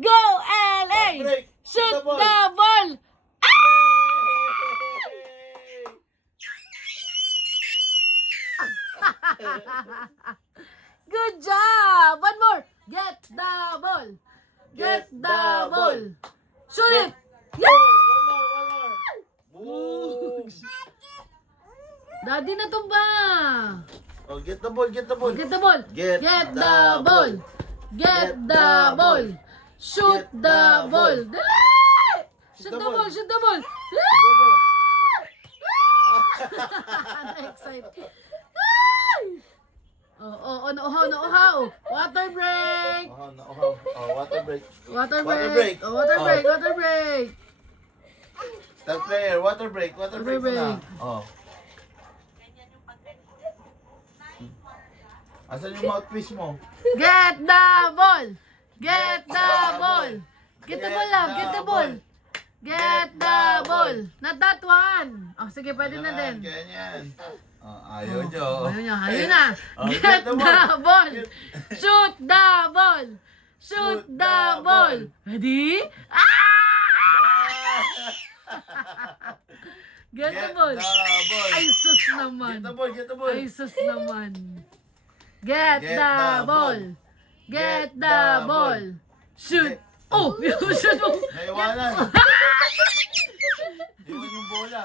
Go, LA! Break. Shoot The ball. the ball! Good job! One more! Get the ball! Get the ball! Shoot it! One more. Boom. Daddy natumba! Oh, get the ball. Get the ball! Get the the ball! ball. Get the ball! Shoot Get the the ball! ball. Dali! Shoot the the ball. ball! Shoot the ball! Excited. Ay! Nauhaw. Water break! Oh, no. Oh, water break. Water Water break! break. Oh, water Oh. break! Water break! Star player, water break. Water break break. na. Oh. Asan yung mouthpiece mo? Get the ball! Get the ball! Get the ball, love! Get the ball! Get the ball! Not that one! Oh, sige, pwede na din. Ganyan. Oh, ayaw nyo. Ayaw na. Oh, Get the ball! Shoot the ball! Shoot the ball! Ready? Get the ball! Ay, sus naman. Get the ball, get the ball. Ay, sus naman. Get the ball! Get the ball! Shoot! Oh! Shoot mo! Naiwanan. Iwan yung bola.